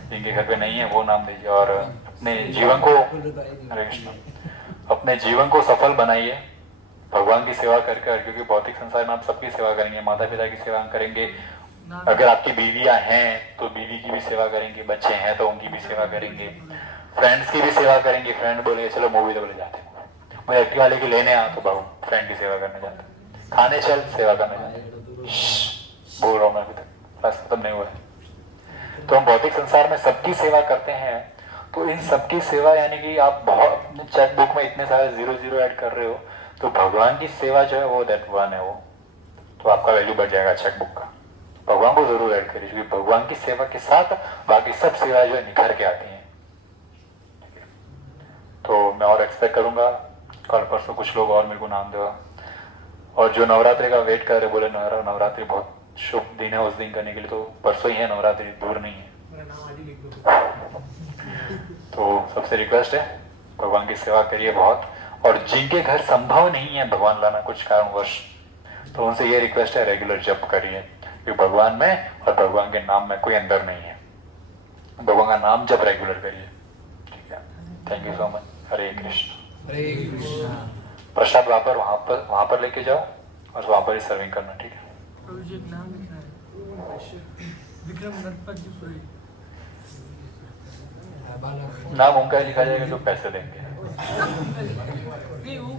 जिनके घर पे नहीं है वो नाम दीजिए और अपने जीवन को, हरे कृष्ण, अपने जीवन को सफल बनाइए भगवान की सेवा करके। क्योंकि भौतिक संसार में आप सबकी सेवा करेंगे, माता पिता की सेवा करेंगे, अगर आपकी बीवियां हैं तो बीवी की भी सेवा करेंगे, बच्चे हैं तो उनकी भी सेवा करेंगे, फ्रेंड्स की भी सेवा करेंगे। फ्रेंड बोले चलो मूवी तो बोले जाते हैं, मैं एक्टिवा लेके लेने आ तो फ्रेंड की सेवा करने जाते, खाने चल सेवा करने जाते, बोल रहा हूँ मैं अभी तक, क्लास खत्म नहीं हुआ है। तो हम भौतिक संसार में सबकी सेवा करते हैं, तो इन सबकी सेवा यानी कि आप बहुत चेक बुक में इतने सारे 0 ऐड कर रहे हो, तो भगवान की सेवा जो है वो दैट वन है वो, तो आपका वैल्यू बढ़ जाएगा चेक बुक का। भगवान को जरूर ऐड करिए, क्योंकि भगवान की सेवा के साथ बाकी सब सेवा जो है निखर के आती हैं। तो मैं और एक्सपेक्ट करूंगा कल परसों कुछ लोग और मेरे को नाम देगा, और जो नवरात्रि का वेट कर रहे बोले नवरात्रि बहुत शुभ दिन है उस दिन करने के लिए, तो परसों ही है नवरात्रि, दूर नहीं है। तो सबसे रिक्वेस्ट है भगवान की सेवा करिए बहुत, और जिनके घर संभव नहीं है भगवान लाना कुछ कारणवश, तो उनसे ये रिक्वेस्ट है रेगुलर जप करिए, क्योंकि भगवान में और भगवान के नाम में कोई अंदर नहीं है। भगवान का नाम जप रेगुलर करिए, ठीक है। Thank you so much. Hare Krishna. Hare Krishna. Prasad वहां पर लेके जाओ और वहां पर ही सर्विंग करना, ठीक है। प्रभु जी एक नाम लिखा है, विक्रम गणपत जी पुरी। बाला नाम उनका ही लिखा जाएगा जो पैसे देंगे। नहीं, वो